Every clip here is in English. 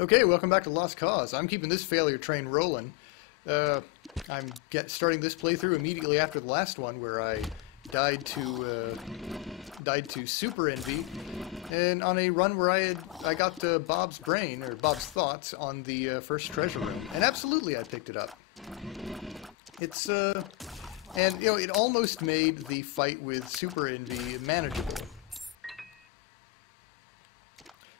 Okay, welcome back to Lost Cause. I'm keeping this failure train rolling. I'm starting this playthrough immediately after the last one, where I died to Super Envy, and on a run where I got Bob's brain or Bob's thoughts on the first treasure room, and absolutely I picked it up. It's and you know, it almost made the fight with Super Envy manageable.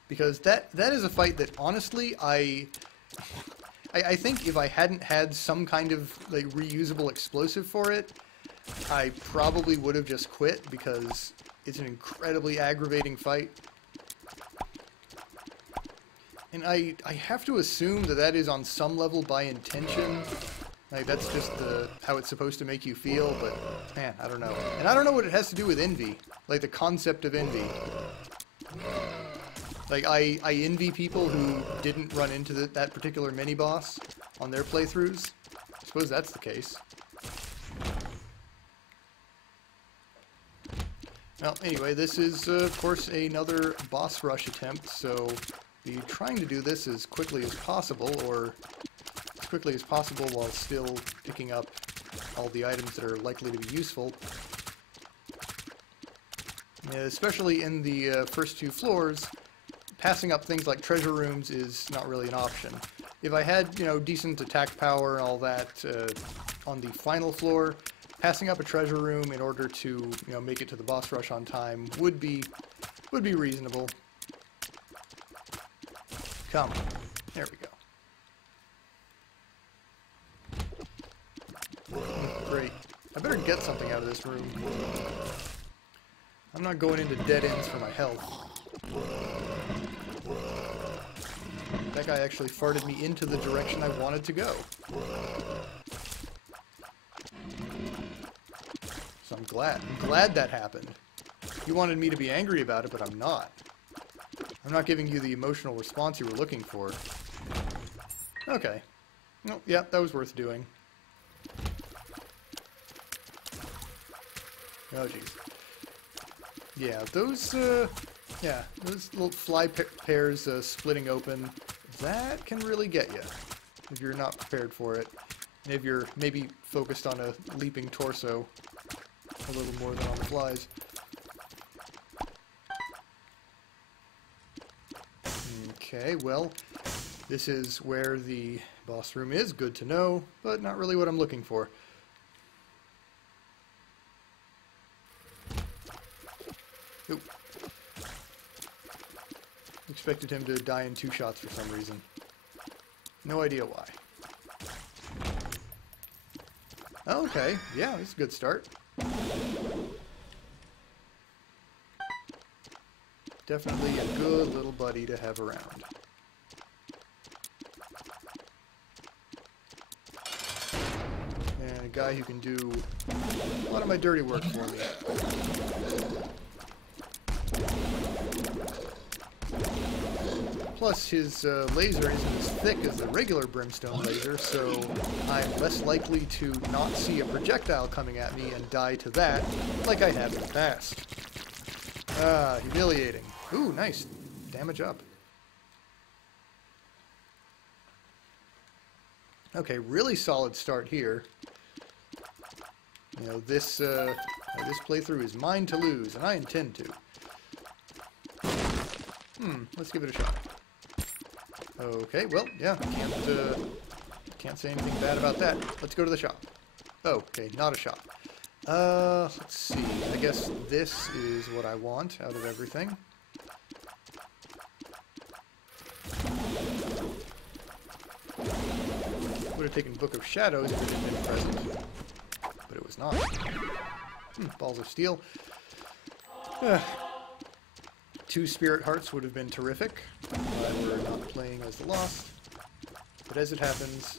Because that is a fight that, honestly, I think if I hadn't had some kind of like reusable explosive for it, I probably would have just quit, because it's an incredibly aggravating fight. And I have to assume that is on some level by intention. Like, that's just how it's supposed to make you feel, but man, I don't know. And I don't know what it has to do with envy, like the concept of envy. Like, I envy people who didn't run into that particular mini-boss on their playthroughs. I suppose that's the case. Well, anyway, this is, of course, another boss rush attempt, so be trying to do this as quickly as possible, or as quickly as possible while still picking up all the items that are likely to be useful. Especially in the first two floors, passing up things like treasure rooms is not really an option. If I had, you know, decent attack power and all that on the final floor, passing up a treasure room in order to, you know, make it to the boss rush on time would be reasonable. Come on. There we go. Great. I better get something out of this room. I'm not going into dead ends for my health. That guy actually farted me into the direction I wanted to go. So I'm glad that happened. You wanted me to be angry about it, but I'm not. I'm not giving you the emotional response you were looking for. Okay. Well, yeah, that was worth doing. Oh, jeez. Yeah, those little fly pairs splitting open, that can really get you if you're not prepared for it. And if you're maybe focused on a leaping torso a little more than on the flies. Okay, well, this is where the boss room is. Good to know, but not really what I'm looking for. Oop. Expected him to die in 2 shots for some reason. No idea why. Oh, okay, yeah, that's a good start. Definitely a good little buddy to have around. And a guy who can do a lot of my dirty work for me. Plus, his laser isn't as thick as the regular brimstone laser, so I'm less likely to not see a projectile coming at me and die to that, like I have in the past. Ah, humiliating. Ooh, nice. Damage up. Okay, really solid start here. You know, this playthrough is mine to lose, and I intend to. Let's give it a shot. Okay, well, yeah, can't say anything bad about that. Let's go to the shop. Oh, okay, not a shop. Let's see. I guess this is what I want out of everything. Would have taken Book of Shadows if it had been present, but it was not. Balls of Steel. 2 Spirit Hearts would have been terrific. We're not playing as the Lost. But as it happens,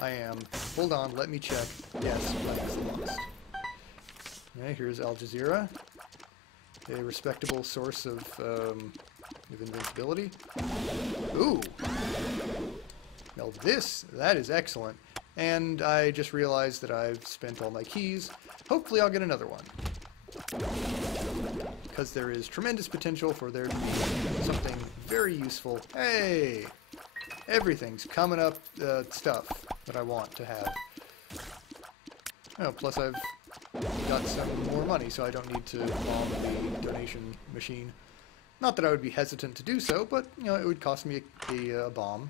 I am. Hold on, let me check. Yes, playing as the Lost. Okay, here's Al Jazeera. A respectable source of invincibility. Ooh! Now that is excellent. And I just realized that I've spent all my keys. Hopefully I'll get another one. Because there is tremendous potential for there to be something very useful. Hey! Everything's coming up stuff that I want to have. Oh, plus I've got some more money, so I don't need to bomb the donation machine. Not that I would be hesitant to do so, but, you know, it would cost me a bomb.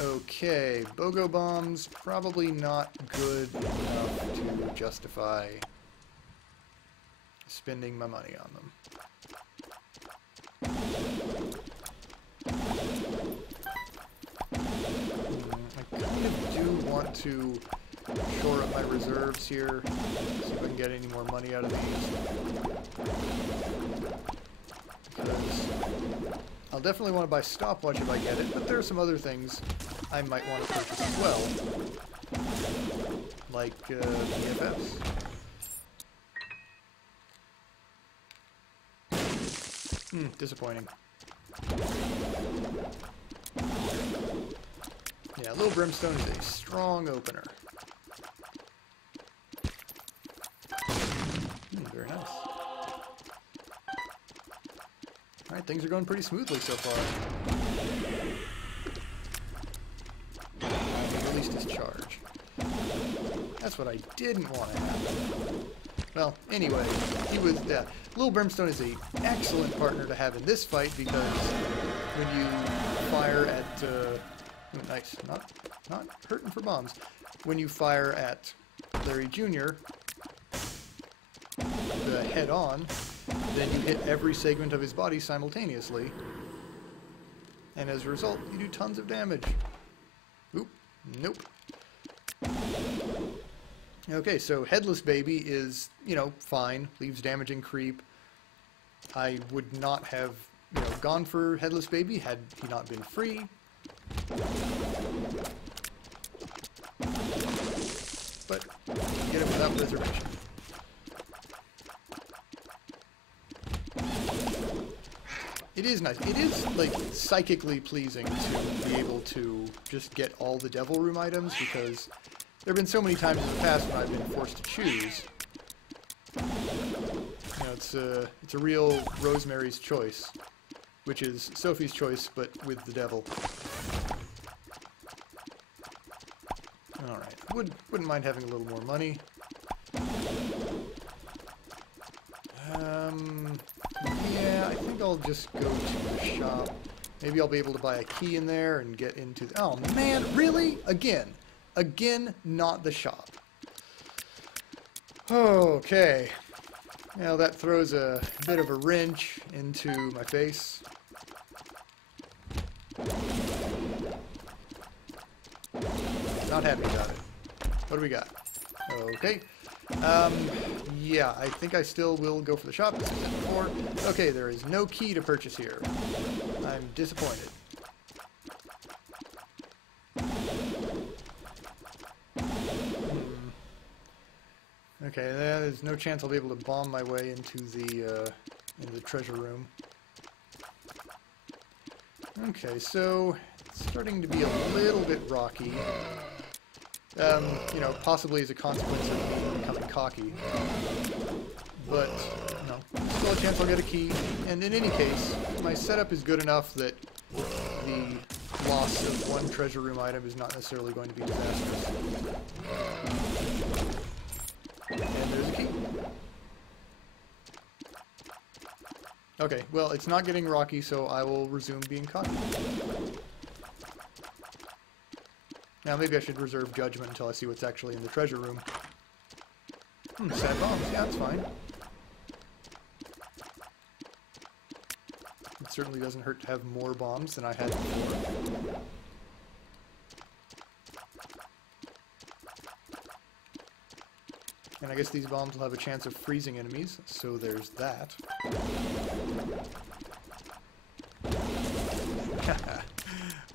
Okay, BOGO bombs, probably not good enough to justify spending my money on them. I kind of do want to shore up my reserves here, see if I can get any more money out of these. Because I'll definitely want to buy stopwatch if I get it, but there are some other things I might want to purchase as well. Like BFFs. Disappointing. Yeah, Little Brimstone is a strong opener. Very nice. Alright, things are going pretty smoothly so far. He released his charge. That's what I didn't want to happen. Well, anyway, he was... Little Brimstone is an excellent partner to have in this fight because when you fire at... nice. Not hurting for bombs. When you fire at Larry Jr., head on, then you hit every segment of his body simultaneously, and as a result, you do tons of damage. Oop. Nope. Okay, so Headless Baby is, you know, fine. Leaves damaging creep. I would not have, you know, gone for Headless Baby had he not been free. But get it without reservation. It is nice. It is, like, psychically pleasing to be able to just get all the Devil Room items, because there have been so many times in the past when I've been forced to choose. You know, it's a real Rosemary's choice, which is Sophie's choice, but with the devil. Alright. Wouldn't mind having a little more money. Yeah, I think I'll just go to the shop. Maybe I'll be able to buy a key in there and get into the... Oh, man, really? Again. Again, not the shop. Okay. Now that throws a bit of a wrench into my face. Not happy about it. What do we got? Okay. Yeah, I think I still will go for the shop, as I said before. Okay, there is no key to purchase here. I'm disappointed. Okay, there's no chance I'll be able to bomb my way into the treasure room. Okay, so it's starting to be a little bit rocky. You know, possibly as a consequence of me becoming cocky. But, you know, still a chance I'll get a key. And in any case, my setup is good enough that the loss of one treasure room item is not necessarily going to be disastrous. And there's a key. Okay, well, it's not getting rocky, so I will resume being cocky. Now, maybe I should reserve judgment until I see what's actually in the treasure room. Sad bombs. Yeah, that's fine. It certainly doesn't hurt to have more bombs than I had before. And I guess these bombs will have a chance of freezing enemies, so there's that.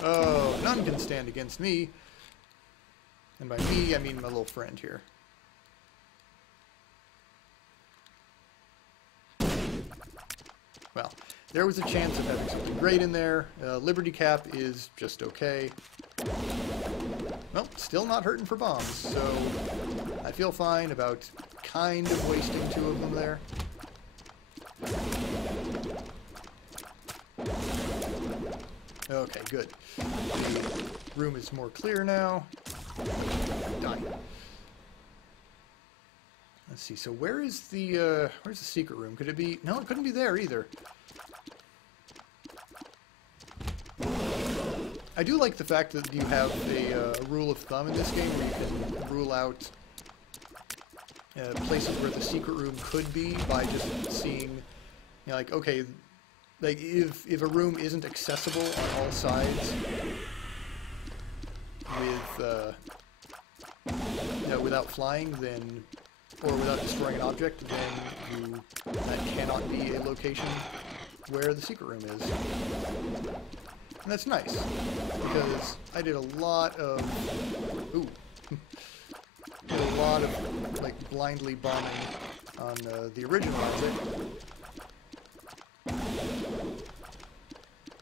Oh, none can stand against me. And by me, I mean my little friend here. Well, there was a chance of having something great in there. Liberty Cap is just okay. Well, still not hurting for bombs, so I feel fine about kind of wasting 2 of them there. Okay, good. The room is more clear now. Done. Let's see, so where's the secret room? Could it be... No, it couldn't be there either. I do like the fact that you have a rule of thumb in this game where you can rule out places where the secret room could be by just seeing, you know, like, okay, like if a room isn't accessible on all sides with, you know, without flying, then, or without destroying an object, then that cannot be a location where the secret room is. And that's nice, because I did a lot of, like, blindly bombing on the original Isaac,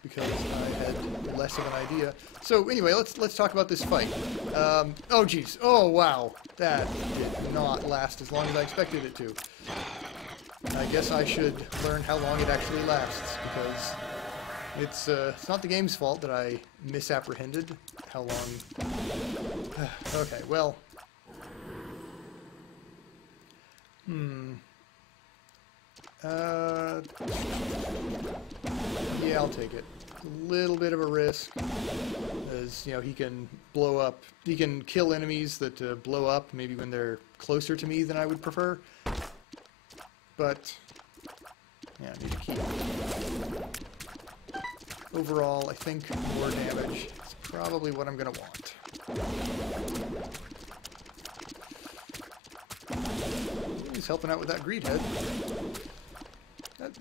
because I had less of an idea. So anyway, let's talk about this fight. Oh jeez, oh wow, that did not last as long as I expected it to. I guess I should learn how long it actually lasts, because it's not the game's fault that I misapprehended how long. Okay, well. Yeah, I'll take it. A little bit of a risk, as you know, he can blow up. He can kill enemies that blow up, maybe when they're closer to me than I would prefer. But yeah, I need to keep. Overall, I think more damage is probably what I'm going to want. He's helping out with that greed head.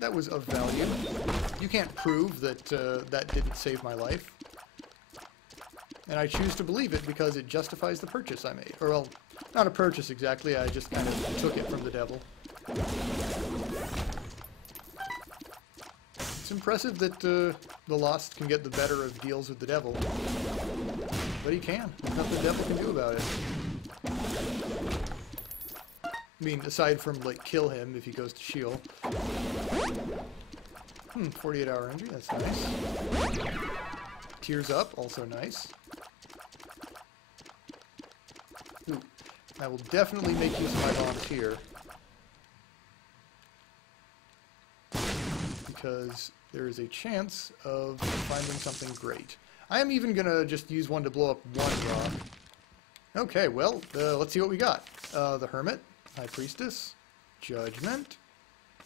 That was of value. You can't prove that that didn't save my life. And I choose to believe it because it justifies the purchase I made. Or, well, not a purchase exactly, I just kind of took it from the devil. It's impressive that the Lost can get the better of deals with the devil. But he can. There's nothing the devil can do about it. I mean, aside from, like, kill him if he goes to Sheol. 48-hour injury, that's nice. Tears up, also nice. Ooh, I will definitely make use of my bombs here. Because there is a chance of finding something great. I am even gonna just use one to blow up one rock. Okay, well, let's see what we got. The Hermit, High Priestess, Judgment,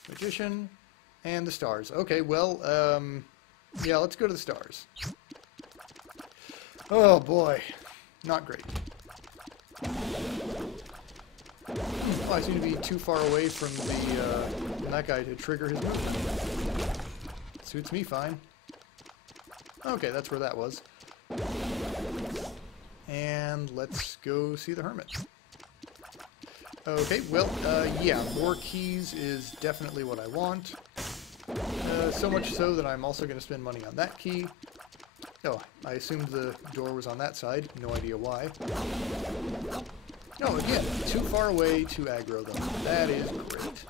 Magician, and the Stars. Okay, well, yeah, let's go to the Stars. Oh boy, not great. Oh, I seem to be too far away from that guy to trigger his movement. Suits me fine. Okay, that's where that was. And let's go see the Hermit. Okay, well, yeah, more keys is definitely what I want. So much so that I'm also going to spend money on that key. Oh, I assumed the door was on that side. No idea why. No, again, too far away to aggro them. That is great.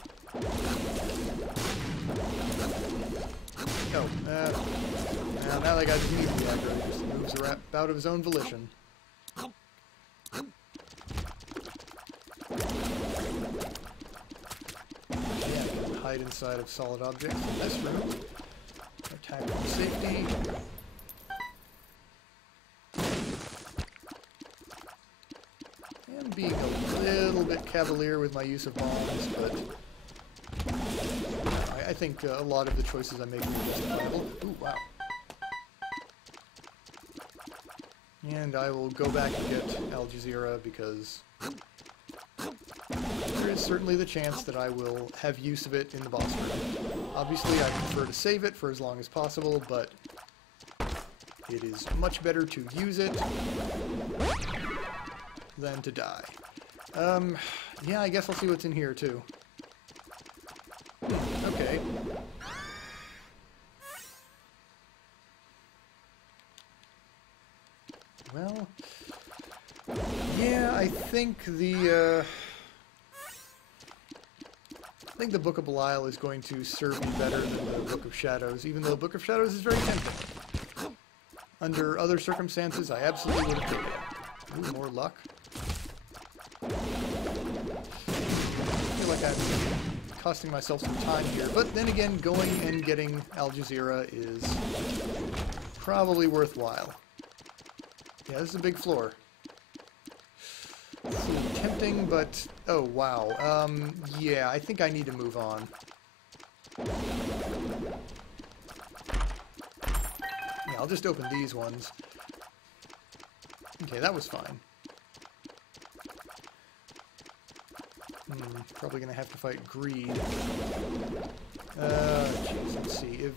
Oh, now that guy doesn't need to be aggro. He just moves out of his own volition. Hide inside of solid objects in this room. Attack with safety. And being a little bit cavalier with my use of bombs, but I think a lot of the choices I'm making are justifiable. Ooh, wow. And I will go back and get Al Jazeera because there is certainly the chance that I will have use of it in the boss room. Obviously, I prefer to save it for as long as possible, but it is much better to use it than to die. Yeah, I guess I'll see what's in here, too. Okay. Well, yeah, I think the Book of Belial is going to serve me better than the Book of Shadows, even though the Book of Shadows is very tempting. Under other circumstances, I absolutely would have killed it. Ooh, more luck. I feel like I'm costing myself some time here, but then again, going and getting Al Jazeera is probably worthwhile. Yeah, this is a big floor. Ooh, tempting, but... oh, wow. Yeah, I think I need to move on. Yeah, I'll just open these ones. Okay, that was fine. Probably gonna have to fight greed. Jeez, let's see. If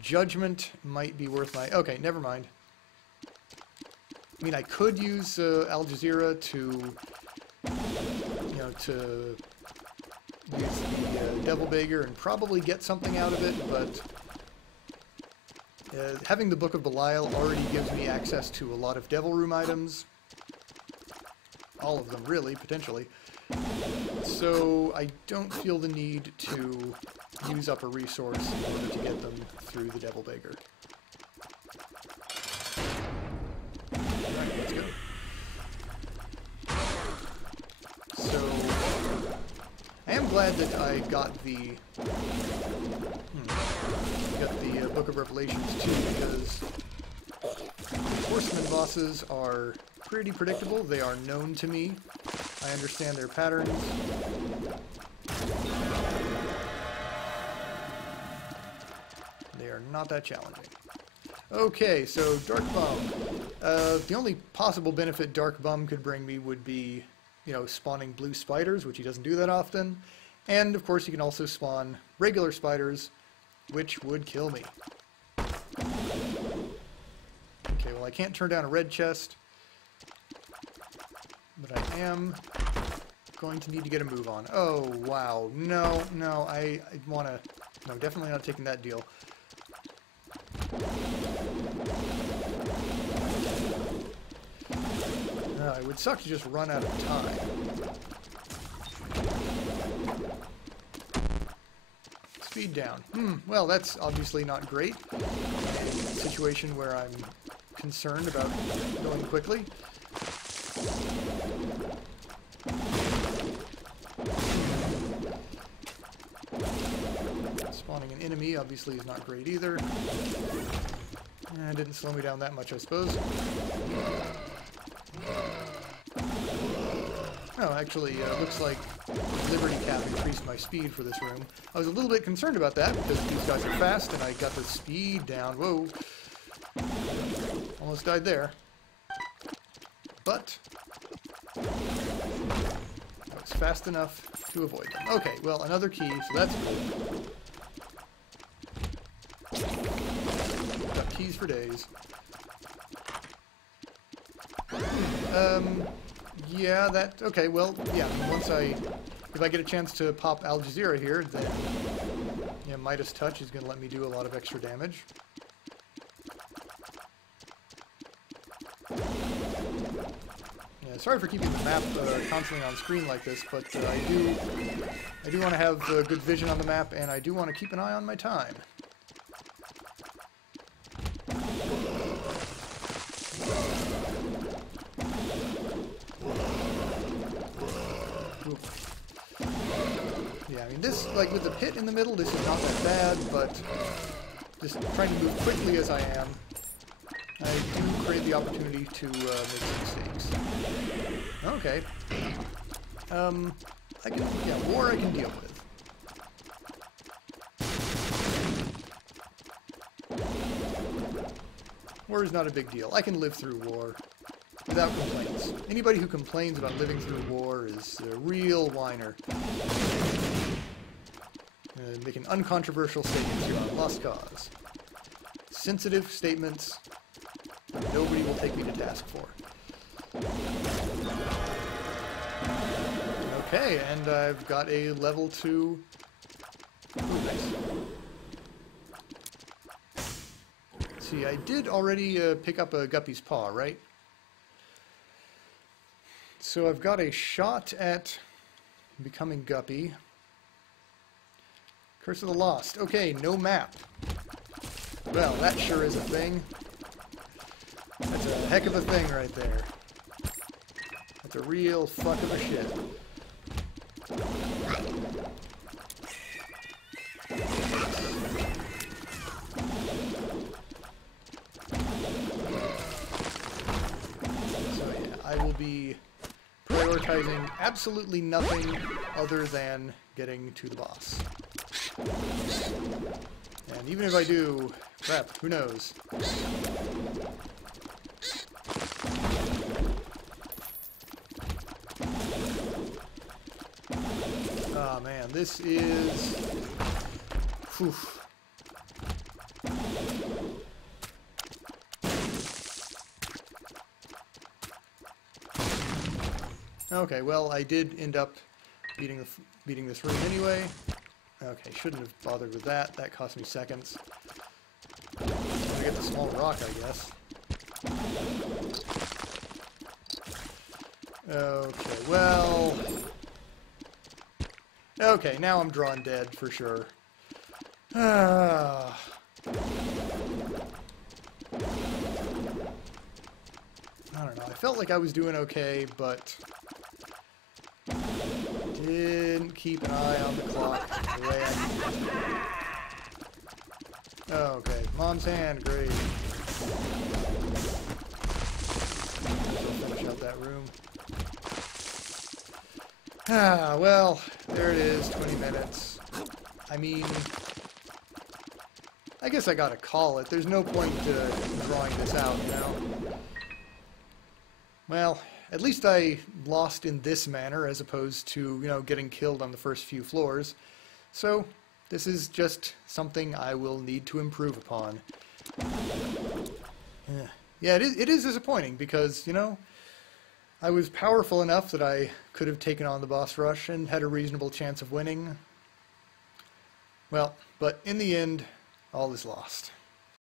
judgment might be worth my... okay, never mind. I mean, I could use Al Jazeera to, you know, to use the Devil Beggar and probably get something out of it, but having the Book of Belial already gives me access to a lot of Devil Room items. All of them, really, potentially. So I don't feel the need to use up a resource in order to get them through the Devil Beggar. Alright, let's go. So, I am glad that I got the Book of Revelations too, because Horseman bosses are pretty predictable. They are known to me. I understand their patterns. They are not that challenging. Okay, so Dark Bum. The only possible benefit Dark Bum could bring me would be, you know, spawning blue spiders, which he doesn't do that often. And, of course, he can also spawn regular spiders, which would kill me. Okay, well, I can't turn down a red chest, but I am going to need to get a move on. Oh, wow. No, no, I want to... no, definitely not taking that deal. It would suck to just run out of time. Speed down. Well, that's obviously not great. In a situation where I'm concerned about going quickly. Spawning an enemy obviously is not great either. Didn't slow me down that much, I suppose. Oh, actually, looks like Liberty Cap increased my speed for this room. I was a little bit concerned about that, because these guys are fast, and I got the speed down. Whoa. Almost died there. But I was fast enough to avoid them. Okay, well, another key, so that's cool. Got keys for days. Yeah, that... okay, well, yeah, I mean, if I get a chance to pop Al Jazeera here, then, yeah, Midas Touch is going to let me do a lot of extra damage. Yeah, sorry for keeping the map constantly on screen like this, but I do want to have good vision on the map, and I do want to keep an eye on my time. Yeah, I mean, this, like, with the pit in the middle, this is not that bad, but just trying to move quickly as I am, I do create the opportunity to make some mistakes. Okay. War I can deal with. War is not a big deal. I can live through war without complaints. Anybody who complains about living through war is a real whiner. Making uncontroversial statements here on Lost Cause. Sensitive statements that nobody will take me to task for. Okay, and I've got a level 2... Ooh, nice. See, I did already pick up a Guppy's Paw, right? So I've got a shot at becoming Guppy. Curse of the Lost. Okay, no map. Well, that sure is a thing. That's a heck of a thing right there. That's a real fuck of a shit. So yeah, I will be prioritizing absolutely nothing other than getting to the boss. And even if I do, crap, who knows? Oh man, this is... Whew. Okay, well, I did end up beating this room anyway. Okay, shouldn't have bothered with that. That cost me seconds. I'm gonna get the small rock, I guess. Okay, well... Okay, now I'm drawn dead, for sure. I don't know, I felt like I was doing okay, but... didn't keep an eye on the clock the way I needed to. Okay, Mom's hand, great. Finish out that room. Ah, well, there it is, 20 minutes. I mean, I guess I gotta call it. There's no point to drawing this out, you know? Well, at least I lost in this manner as opposed to, you know, getting killed on the first few floors. So, this is just something I will need to improve upon. Yeah, it is disappointing because, you know, I was powerful enough that I could have taken on the boss rush and had a reasonable chance of winning. Well, but in the end, all is lost.